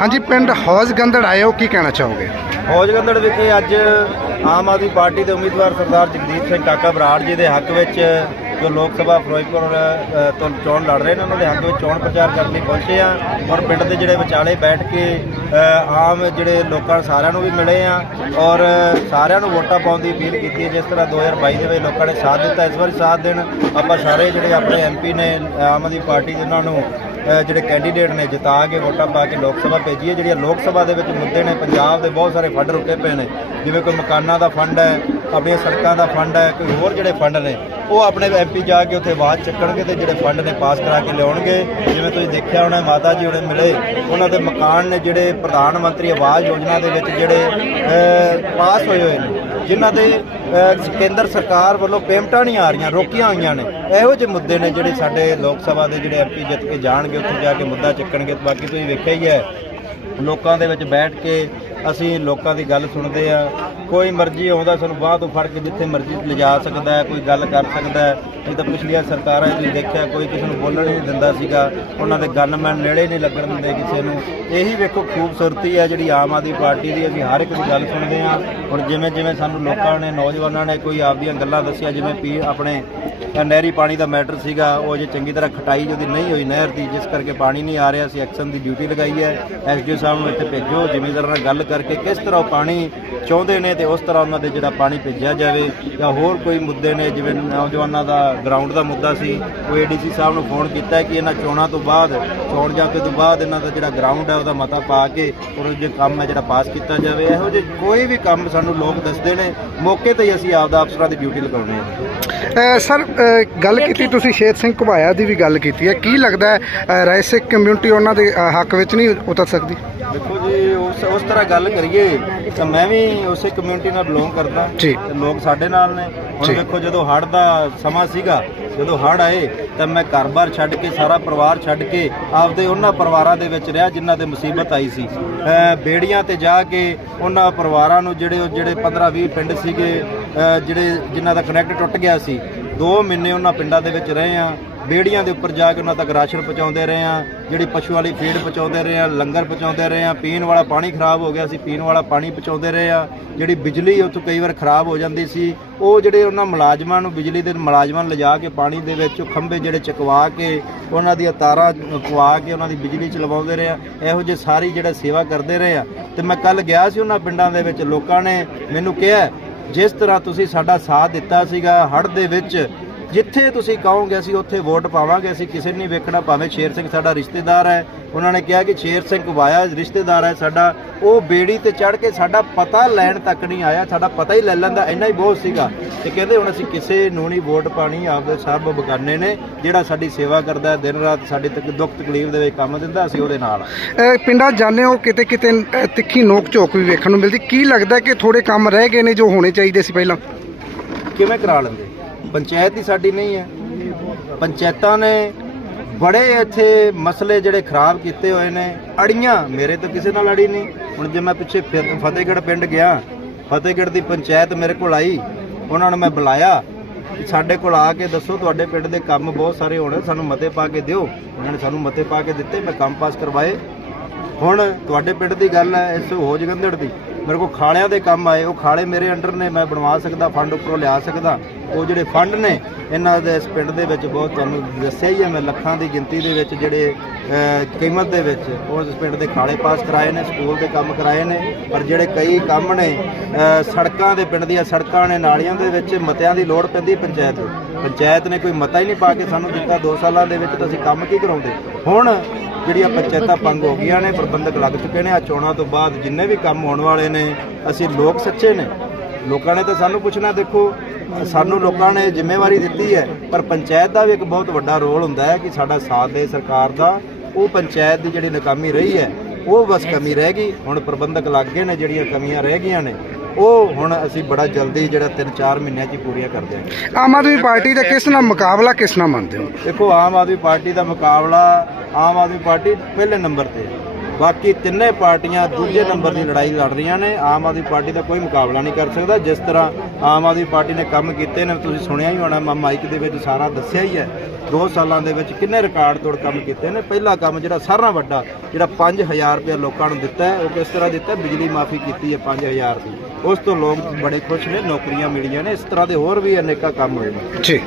ਹਾਂਜੀ ਪਿੰਡ ਹੌਜ਼ ਗੰਦੜ ਆਏ ਹੋ ਕੀ ਕਹਿਣਾ ਚਾਹੋਗੇ? ਫੌਜਗੰਦੜ ਵਿਖੇ ਅੱਜ ਆਮ ਆਦਮੀ ਪਾਰਟੀ ਦੇ ਉਮੀਦਵਾਰ ਸਰਦਾਰ ਜਗਦੀਪ ਸਿੰਘ ਕਾਕਾ ਬਰਾੜ ਜੀ ਦੇ ਹੱਕ ਵਿੱਚ ਜੋ ਲੋਕ ਸਭਾ ਫਿਰੋਜ਼ਪੁਰ ਅ, ਤੋਂ ਚੋਣ ਲੜ ਰਹੇ ਨੇ ਉਹਨਾਂ ਦੇ ਹੱਕ ਵਿੱਚ ਚੋਣ ਪ੍ਰਚਾਰ ਕਰਨ ਲਈ ਪਹੁੰਚੇ ਆ ਔਰ ਪਿੰਡ ਦੇ ਜਿਹੜੇ ਵਿਚਾਲੇ ਬੈਠ ਕੇ ਅ, ਆਮ ਜਿਹੜੇ ਲੋਕਾਂ ਸਾਰਿਆਂ ਨੂੰ ਵੀ ਮਿਲੇ ਆ ਔਰ ਸਾਰਿਆਂ ਨੂੰ ਵੋਟਾਂ ਪਾਉਣ ਦੀ ਅਪੀਲ ਕੀਤੀ ਹੈ ਜਿਸ ਤਰ੍ਹਾਂ 2022 ਦੇ ਵਿੱਚ ਲੋਕਾਂ ਨੇ ਸਾਥ ਦਿੱਤਾ ਇਸ ਵਾਰੀ ਸਾਥ ਦੇਣ ਆਪਾਂ ਸਾਰੇ ਜਿਹੜੇ ਆਪਣੇ ਐਮਪੀ ਨੇ ਆਮ ਆਦਮੀ ਪਾਰਟੀ ਦੇ ਉਹਨਾਂ ਨੂੰ ਜਿਹੜੇ ਕੈਂਡੀਡੇਟ ਨੇ ਜਿਤਾ ਕੇ ਵੋਟਾਂ ਪਾ ਕੇ ਲੋਕ ਸਭਾ ਭੇਜੀ ਹੈ। ਜਿਹੜੀਆਂ ਲੋਕ ਸਭਾ ਦੇ ਵਿੱਚ ਮੁੱਦੇ ਨੇ, ਪੰਜਾਬ ਦੇ ਬਹੁਤ ਸਾਰੇ ਫੰਡ ਰੁਕੇ ਪਏ ਨੇ। ਜਿਵੇਂ ਕੋਈ ਮਕਾਨਾਂ ਦਾ ਫੰਡ ਹੈ, ਆਪਣੀਆਂ ਸੜਕਾਂ ਦਾ ਫੰਡ ਹੈ, ਕੋਈ ਹੋਰ ਜਿਹੜੇ ਫੰਡ ਨੇ, ਉਹ ਆਪਣੇ ਐਮਪੀ ਜਾ ਕੇ ਉੱਥੇ ਆਵਾਜ਼ ਚੱਕਣਗੇ ਤੇ ਜਿਹੜੇ ਫੰਡ ਨੇ ਪਾਸ ਕਰਾ ਕੇ ਲਿਆਉਣਗੇ। ਜਿਵੇਂ ਤੁਸੀਂ ਦੇਖਿਆ ਹੋਣਾ, ਮਾਤਾ ਜੀ ਉਹਨੇ ਮਿਲੇ, ਉਹਨਾਂ ਦੇ ਮਕਾਨ ਨੇ ਜਿਹੜੇ ਪ੍ਰਧਾਨ ਮੰਤਰੀ ਆਵਾਜ਼ ਯੋਜਨਾ ਦੇ ਵਿੱਚ ਜਿਹੜੇ ਪਾਸ ਹੋਏ ਹੋਏ ਨੇ। ਜਿਨ੍ਹਾਂ ਦੇ ਕੇਂਦਰ ਸਰਕਾਰ ਵੱਲੋਂ ਪੇਮੈਂਟਾਂ ਨਹੀਂ ਆ ਰਹੀਆਂ, ਰੋਕੀਆਂ ਹੋਈਆਂ ਨੇ। ਇਹੋ ਜਿਹੇ ਮੁੱਦੇ ਨੇ ਜਿਹੜੇ ਸਾਡੇ ਲੋਕ ਸਭਾ ਦੇ ਜਿਹੜੇ ਐਮਪੀ ਜਿੱਤ ਕੇ ਜਾਣਗੇ, ਉੱਥੇ ਜਾ ਕੇ ਮੁੱਦਾ ਚੱਕਣਗੇ। ਬਾਕੀ ਤੁਸੀਂ ਵੇਖਿਆ ਹੀ ਹੈ ਲੋਕਾਂ ਦੇ ਵਿੱਚ ਬੈਠ ਕੇ ਅਸੀਂ ਲੋਕਾਂ ਦੀ ਗੱਲ ਸੁਣਦੇ ਆ। ਕੋਈ ਮਰਜ਼ੀ ਆਉਂਦਾ ਸਾਨੂੰ ਬਾਹ ਤੋਂ ਫੜ ਕੇ ਜਿੱਥੇ ਮਰਜ਼ੀ ਲਿਜਾ ਸਕਦਾ ਹੈ, ਕੋਈ ਗੱਲ ਕਰ ਸਕਦਾ ਹੈ। ਨਹੀਂ ਤਾਂ ਪਿਛਲੀਆਂ ਸਰਕਾਰਾਂ 'ਚ ਤੁਸੀਂ ਦੇਖਿਆ, ਕੋਈ ਕਿਸੇ ਨੂੰ ਬੋਲਣ ਨਹੀਂ ਦਿੰਦਾ ਸੀਗਾ। ਉਹਨਾਂ ਦੇ ਗਨਮੈਨ ਨੇੜੇ ਨਹੀਂ ਲੱਗਣ ਦਿੰਦੇ ਕਿਸੇ ਨੂੰ। ਇਹੀ ਵੇਖੋ ਖੂਬਸੂਰਤੀ ਹੈ ਜਿਹੜੀ ਆਮ ਆਦਮੀ ਪਾਰਟੀ ਦੀ। ਅਸੀਂ ਹਰ ਇੱਕ ਦੀ ਗੱਲ ਸੁਣਦੇ ਆ ਹੁਣ ਜਿਵੇਂ ਜਿਵੇਂ ਸਾਨੂੰ ਲੋਕਾਂ ਨੇ, ਨੌਜਵਾਨਾਂ ਨੇ ਕੋਈ ਆਪਦੀਆਂ ਗੱਲਾਂ ਦੱਸੀਆਂ, ਜਿਵੇਂ ਪੀ ਆਪਣੇ ਨਹਿਰੀ ਪਾਣੀ ਦਾ ਮੈਟਰ ਸੀਗਾ, ਉਹ ਜੇ ਚੰਗੀ ਤਰ੍ਹਾਂ ਖਟਾਈ ਜਿਹਦੀ ਨਹੀਂ ਹੋਈ ਨਹਿਰ ਦੀ, ਜਿਸ ਕਰਕੇ ਪਾਣੀ ਨਹੀਂ ਆ ਰਿਹਾ ਸੀ ਐਕਸ਼ਨ ਦੀ ਡਿਊਟੀ ਲਗਾਈ ਹੈ। ਐਸਡੀਓ ਸਾਹਿਬ ਨੂੰ ਇੱਥੇ ਭੇਜੋ, ਜ਼ਿਮੀਂਦਾਰਾਂ ਨਾਲ ਗੱਲ ਕਰਕੇ ਕਿਸ ਤਰ੍ਹਾਂ ਉਹ ਪਾਣੀ ਚਾਹੁੰਦੇ ਨੇ ਤੇ ਉਸ ਤਰ੍ਹਾਂ ਉਹਨਾਂ ਦੇ ਜਿਹੜਾ ਪਾਣੀ ਭੇਜਿਆ ਜਾਵੇ ਜਾਂ ਹੋਰ ਕੋਈ ਮੁੱਦੇ ਨੇ, ਜਿਵੇਂ ਨੌਜਵਾਨਾਂ ਦਾ ਗਰਾਊਂਡ ਦਾ ਮੁੱਦਾ ਸੀ, ਉਹ ਏਡੀਸੀ ਸਾਹਿਬ ਨੂੰ ਫੋਨ ਕੀਤਾ ਕਿ ਇਹਨਾਂ ਚੋਣਾਂ ਤੋਂ ਬਾਅਦ, ਚੋਣ ਜਾਬਤੇ ਤੋਂ ਬਾਅਦ ਇਹਨਾਂ ਦਾ ਜਿਹੜਾ ਗਰਾਊਂਡ ਹੈ ਉਹਦਾ ਮਤਾ ਪਾ ਕੇ ਔਰ ਉਹ ਜੇ ਕੰਮ ਹੈ ਜਿਹੜਾ ਪਾਸ ਕੀਤਾ ਜਾਵੇ, ਇਹੋ ਜਿਹੇ ਕੋਈ ਵੀ ਕੰਮ ਸਾਨੂੰ ਲੋਕ ਦੱਸਦੇ ਨੇ, ਮੌਕੇ ਤੇ ਹੀ ਅਸੀਂ ਆਪਦਾ ਅਫਸਰਾਂ ਦੀ ਡਿਊਟੀ ਲਗਾਉਂਦੇ ਹਾਂ। ਸਰ ਗੱਲ ਕੀਤੀ ਤੁਸੀਂ ਸ਼ੇਰ ਸਿੰਘ ਘੁਬਾਇਆ ਦੀ ਵੀ ਗੱਲ ਕੀਤੀ ਹੈ। ਕੀ ਲੱਗਦਾ ਹੈ ਸਿੱਖ ਕਮਿਊਨਿਟੀ ਉਹਨਾਂ ਦੇ ਹੱਕ ਵਿੱਚ ਨਹੀਂ ਉਤਰ ਸਕਦੀ? ਦੇਖੋ ਜੀ ਉਸ ਉਸ ਤਰ੍ਹਾਂ ਗੱਲ ਕਰੀਏ ਤਾਂ ਮੈਂ ਵੀ ਉਸੇ ਕਮਿਊਨਿਟੀ ਨਾਲ ਬਿਲੋਂਗ ਕਰਦਾ। ਤੇ ਲੋਕ ਸਾਡੇ ਨਾਲ ਨੇ। ਹੁਣ। ਵੇਖੋ ਜਦੋਂ ਹੜ੍ਹ ਦਾ ਸਮਾਂ ਸੀਗਾ ਜਦੋਂ ਹੜ੍ਹ ਆਏ, ਤਾਂ ਮੈਂ ਘਰ-ਬਾਰ ਛੱਡ ਕੇ, ਸਾਰਾ ਪਰਿਵਾਰ ਛੱਡ ਕੇ ਆਪਦੇ ਉਹਨਾਂ ਪਰਿਵਾਰਾਂ ਦੇ ਵਿੱਚ ਰਿਹਾ ਜਿਨ੍ਹਾਂ 'ਤੇ ਮੁਸੀਬਤ ਆਈ ਸੀ। ਬੇੜੀਆਂ ਤੇ ਜਾ ਕੇ ਉਹਨਾਂ ਪਰਿਵਾਰਾਂ ਨੂੰ ਜਿਹੜੇ ਉਹ ਜਿਹੜੇ 15-20 ਪਿੰਡ ਸੀਗੇ ਜਿਹੜੇ ਜਿਨ੍ਹਾਂ ਦਾ ਕਨੈਕਟ ਟੁੱਟ ਗਿਆ ਸੀ 2 ਮਹੀਨੇ ਉਹਨਾਂ ਪਿੰਡਾਂ ਦੇ ਵਿੱਚ ਰਹੇ ਆ ਬੇੜੀਆਂ ਦੇ ਉੱਪਰ ਜਾ ਕੇ ਉਹਨਾਂ ਤੱਕ ਰਾਸ਼ਨ ਪਹੁੰਚਾਉਂਦੇ ਰਹੇ ਆ ਜਿਹੜੀ ਪਸ਼ੂ ਵਾਲੀ ਫੀਡ ਪਹੁੰਚਾਉਂਦੇ ਰਹੇ ਆ ਲੰਗਰ ਪਹੁੰਚਾਉਂਦੇ ਰਹੇ ਆ ਪੀਣ ਵਾਲਾ ਪਾਣੀ ਖਰਾਬ ਹੋ ਗਿਆ ਸੀ, ਪੀਣ ਵਾਲਾ ਪਾਣੀ ਪਹੁੰਚਾਉਂਦੇ ਰਹੇ ਆ ਜਿਹੜੀ ਬਿਜਲੀ ਉੱਥੋਂ ਕਈ ਵਾਰ ਖਰਾਬ ਹੋ ਜਾਂਦੀ ਸੀ, ਉਹ ਜਿਹੜੇ ਉਹਨਾਂ ਮੁਲਾਜ਼ਮਾਂ ਨੂੰ ਬਿਜਲੀ ਦੇ ਮੁਲਾਜ਼ਮਾਂ ਨੂੰ ਲਿਜਾ ਕੇ ਪਾਣੀ ਦੇ ਵਿੱਚ ਖੰਭੇ ਜਿਹੜੇ ਚਕਵਾ ਕੇ, ਉਹਨਾਂ ਦੀਆਂ ਤਾਰਾਂ ਪਵਾ ਕੇ ਉਹਨਾਂ ਦੀ ਬਿਜਲੀ ਚਲਵਾਉਂਦੇ ਰਹੇ ਆ ਇਹੋ ਜਿਹੇ ਸਾਰੀ ਜਿਹੜਾ ਸੇਵਾ ਕਰਦੇ ਰਹੇ ਆ ਤੇ ਮੈਂ ਕੱਲ ਗਿਆ ਸੀ ਉਹਨਾਂ ਪਿੰਡਾਂ ਦੇ ਵਿੱਚ, ਲੋਕਾਂ ਨੇ ਮੈਨੂੰ ਕਿਹਾ, ਜਿਸ ਤਰ੍ਹਾਂ ਤੁਸੀਂ ਸਾਡਾ ਸਾਥ ਦਿੱਤਾ ਸੀਗਾ, ਹੜ੍ਹ ਦੇ ਵਿੱਚ ਜਿੱਥੇ ਤੁਸੀਂ ਕਹੋਗੇ ਅਸੀਂ ਉੱਥੇ ਵੋਟ ਪਾਵਾਂਗੇ ਅਸੀਂ ਕਿਸੇ ਨੂੰ ਨਹੀਂ ਵੇਖਣਾ ਭਾਵੇਂ ਸ਼ੇਰ ਸਿੰਘ ਸਾਡਾ ਰਿਸ਼ਤੇਦਾਰ ਹੈ। ਉਹਨਾਂ ਨੇ ਕਿਹਾ ਕਿ ਸ਼ੇਰ ਸਿੰਘ ਵਾਇਆ ਰਿਸ਼ਤੇਦਾਰ ਹੈ ਸਾਡਾ। ਉਹ ਬੇੜੀ ਤੇ ਚੜ ਕੇ ਸਾਡਾ ਪਤਾ ਲੈਣ ਤੱਕ ਨਹੀਂ ਆਇਆ ਸਾਡਾ ਪਤਾ ਹੀ ਲੈ ਲੈਂਦਾ ਇੰਨਾ ਹੀ ਬਹੁਤ ਸੀਗਾ। ਤੇ ਕਹਿੰਦੇ ਹੁਣ ਅਸੀਂ ਕਿਸੇ ਨੂੰ ਨਹੀਂ ਵੋਟ ਪਾਣੀ ਆਪਦੇ ਸਭ ਬਗਾਨੇ ਨੇ ਜਿਹੜਾ ਸਾਡੀ ਸੇਵਾ ਕਰਦਾ ਹੈ ਦਿਨ ਰਾਤ ਸਾਡੇ ਤੱਕ ਦੁੱਖ ਤਕਲੀਫ ਦੇ ਵਿੱਚ ਕੰਮ ਦਿੰਦਾ ਅਸੀਂ ਉਹਦੇ ਨਾਲ ਪਿੰਡਾਂ ਜਾਂਦੇ ਹੋ ਕਿਤੇ ਕਿਤੇ ਤਿੱਖੀ ਨੋਕ ਝੋਕ ਵੀ ਵੇਖਣ ਨੂੰ ਮਿਲਦੀ। ਕੀ ਲੱਗਦਾ ਕਿ ਥੋੜੇ ਕੰਮ ਰਹਿ ਗਏ ਨੇ ਜੋ ਹੋਣੇ ਚਾਹੀਦੇ ਸੀ ਪਹਿਲਾਂ? ਕਿਵੇਂ ਕਰਾ ਲੈਂਦੇ? ਪੰਚਾਇਤ ਹੀ ਸਾਡੀ ਨਹੀਂ ਹੈ। ਪੰਚਾਇਤਾਂ ਨੇ ਬੜੇ ਇੱਥੇ ਮਸਲੇ ਜਿਹੜੇ ਖਰਾਬ ਕੀਤੇ ਹੋਏ ਨੇ। ਅੜੀਆਂ, ਮੇਰੇ ਤਾਂ ਕਿਸੇ ਨਾਲ ਅੜੀ ਨਹੀਂ। ਹੁਣ ਜੇ ਮੈਂ ਪਿੱਛੇ ਫਿਰ- ਫਤਿਹਗੜ੍ਹ ਪਿੰਡ ਗਿਆ, ਫਤਿਹਗੜ੍ਹ ਦੀ ਪੰਚਾਇਤ ਮੇਰੇ ਕੋਲ ਆਈ। ਉਹਨਾਂ ਨੂੰ ਮੈਂ ਬੁਲਾਇਆ, ਸਾਡੇ ਕੋਲ ਆ ਕੇ ਦੱਸੋ, ਤੁਹਾਡੇ ਪਿੰਡ ਦੇ ਕੰਮ ਬਹੁਤ ਸਾਰੇ ਹੋਣੇ, ਸਾਨੂੰ ਮਤੇ ਪਾ ਕੇ ਦਿਓ। ਉਹਨਾਂ ਨੇ ਸਾਨੂੰ ਮਤੇ ਪਾ ਕੇ ਦਿੱਤੇ, ਮੈਂ ਕੰਮ ਪਾਸ ਕਰਵਾਏ। ਹੁਣ ਤੁਹਾਡੇ ਪਿੰਡ ਦੀ ਗੱਲ ਹੈ, ਇਸ ਹੋ ਜਗੰਦੜ ਦੀ। ਮੇਰੇ ਕੋਲ ਖਾਲਿਆਂ ਦੇ ਕੰਮ ਆਏ, ਉਹ ਖਾਲੇ ਮੇਰੇ ਅੰਡਰ ਨੇ, ਮੈਂ ਬਣਵਾ ਸਕਦਾ, ਫੰਡ ਉੱਪਰੋਂ ਲਿਆ ਸਕਦਾ। ਉਹ ਜਿਹੜੇ ਫੰਡ ਨੇ, ਇਹਨਾਂ ਦੇ ਇਸ ਪਿੰਡ ਦੇ ਵਿੱਚ ਬਹੁਤ ਤੁਹਾਨੂੰ ਦੱਸਿਆ ਹੀ ਹੈ, ਮੈਂ ਲੱਖਾਂ ਦੀ ਗਿਣਤੀ ਦੇ ਵਿੱਚ ਜਿਹੜੇ ਕੀਮਤ ਦੇ ਵਿੱਚ ਉਹ ਇਸ ਪਿੰਡ ਦੇ ਖਾਲੇ ਪਾਸ ਕਰਾਏ ਨੇ, ਸਕੂਲ ਦੇ ਕੰਮ ਕਰਾਏ ਨੇ, ਪਰ ਜਿਹੜੇ ਕਈ ਕੰਮ ਨੇ ਸੜਕਾਂ ਦੇ, ਪਿੰਡ ਦੀਆਂ ਸੜਕਾਂ ਨੇ, ਨਾਲੀਆਂ ਦੇ ਵਿੱਚ ਮਤਿਆਂ ਦੀ ਲੋੜ ਪੈਂਦੀ ਪੰਚਾਇਤ ਨੂੰ। ਪੰਚਾਇਤ ਨੇ ਕੋਈ ਮਤਾ ਹੀ ਨਹੀਂ ਪਾ ਕੇ ਸਾਨੂੰ ਦਿੱਤਾ 2 ਸਾਲਾਂ ਦੇ ਵਿੱਚ ਤਾਂ ਅਸੀਂ ਕੰਮ ਕੀ ਕਰਾਉਂਦੇ? ਹੁਣ ਜਿਹੜੀਆਂ ਪੰਚਾਇਤਾਂ ਭੰਗ ਹੋ ਗਈਆਂ ਨੇ, ਪ੍ਰਬੰਧਕ ਲੱਗ ਚੁੱਕੇ ਨੇ ਆ ਚੋਣਾਂ ਤੋਂ ਬਾਅਦ ਜਿੰਨੇ ਵੀ ਕੰਮ ਹੋਣ ਵਾਲੇ ਨੇ, ਅਸੀਂ ਲੋਕ ਸੱਚੇ ਨੇ। ਲੋਕਾਂ ਨੇ ਤਾਂ ਸਾਨੂੰ ਪੁੱਛਣਾ ਦੇਖੋ ਸਾਨੂੰ ਲੋਕਾਂ ਨੇ ਜ਼ਿੰਮੇਵਾਰੀ ਦਿੱਤੀ ਹੈ ਪਰ ਪੰਚਾਇਤ ਦਾ ਵੀ ਇੱਕ ਬਹੁਤ ਵੱਡਾ ਰੋਲ ਹੁੰਦਾ ਹੈ ਕਿ ਸਾਡਾ ਸਾਥ ਦੇ ਸਰਕਾਰ ਦਾ ਉਹ ਪੰਚਾਇਤ ਦੀ ਜਿਹੜੀ ਨਾਕਾਮੀ ਰਹੀ ਹੈ ਉਹ ਬਸ ਕਮੀ ਰਹਿ ਗਈ ਹੁਣ ਪ੍ਰਬੰਧਕ ਲੱਗ ਗਏ ਨੇ ਜਿਹੜੀਆਂ ਕਮੀਆਂ ਰਹਿ ਗਈਆਂ ਨੇ ਉਹ ਹੁਣ ਅਸੀਂ ਬੜਾ ਜਲਦੀ ਜਿਹੜਾ 3-4 ਮਹੀਨਿਆਂ 'ਚ ਹੀ ਪੂਰੀਆਂ ਕਰ ਦਿਆਂਗੇ ਆਮ ਆਦਮੀ ਪਾਰਟੀ ਦਾ ਕਿਸ ਨਾਲ ਮੁਕਾਬਲਾ ਕਿਸ ਨਾਲ ਮੰਨਦੇ ਹੋ ਦੇਖੋ ਆਮ ਆਦਮੀ ਪਾਰਟੀ ਦਾ ਮੁਕਾਬਲਾ ਆਮ ਆਦਮੀ ਪਾਰਟੀ ਪਹਿਲੇ ਨੰਬਰ ਤੇ ਹੈ। ਬਾਕੀ ਤਿੰਨੇ ਪਾਰਟੀਆਂ ਦੂਜੇ ਨੰਬਰ ਦੀ ਲੜਾਈ ਲੜ ਰਹੀਆਂ ਨੇ। ਆਮ ਆਦਮੀ ਪਾਰਟੀ ਦਾ ਕੋਈ ਮੁਕਾਬਲਾ ਨਹੀਂ ਕਰ ਸਕਦਾ। ਜਿਸ ਤਰ੍ਹਾਂ ਆਮ ਆਦਮੀ ਪਾਰਟੀ ਨੇ ਕੰਮ ਕੀਤੇ ਨੇ, ਤੁਸੀਂ ਸੁਣਿਆ ਹੀ ਹੋਣਾ ਮੈਂ ਮਾਈਕ ਦੇ ਵਿੱਚ ਸਾਰਾ ਦੱਸਿਆ ਹੀ ਹੈ। ਦੋ ਸਾਲਾਂ ਦੇ ਵਿੱਚ ਕਿੰਨੇ ਰਿਕਾਰਡ ਤੋੜ ਕੰਮ ਕੀਤੇ ਨੇ। ਪਹਿਲਾ ਕੰਮ ਜਿਹੜਾ ਸਾਰਿਆਂ ਵੱਡਾ, ਜਿਹੜਾ 5000 ਰੁਪਏ ਲੋਕਾਂ ਨੂੰ ਦਿੱਤਾ ਉਹ ਕਿਸ ਤਰ੍ਹਾਂ ਦਿੱਤਾ? ਬਿਜਲੀ ਮਾਫੀ ਕੀਤੀ ਹੈ 5000 ਦੀ। ਉਸ ਤੋਂ ਲੋਕ ਬੜੇ ਖੁਸ਼ ਨੇ, ਨੌਕਰੀਆਂ ਮਿਲੀਆਂ ਨੇ। ਇਸ ਤਰ੍ਹਾਂ ਦੇ ਹੋਰ ਵੀ ਅਨੇਕਾਂ ਕੰਮ ਹੋਏ ਨੇ। ਜੀ।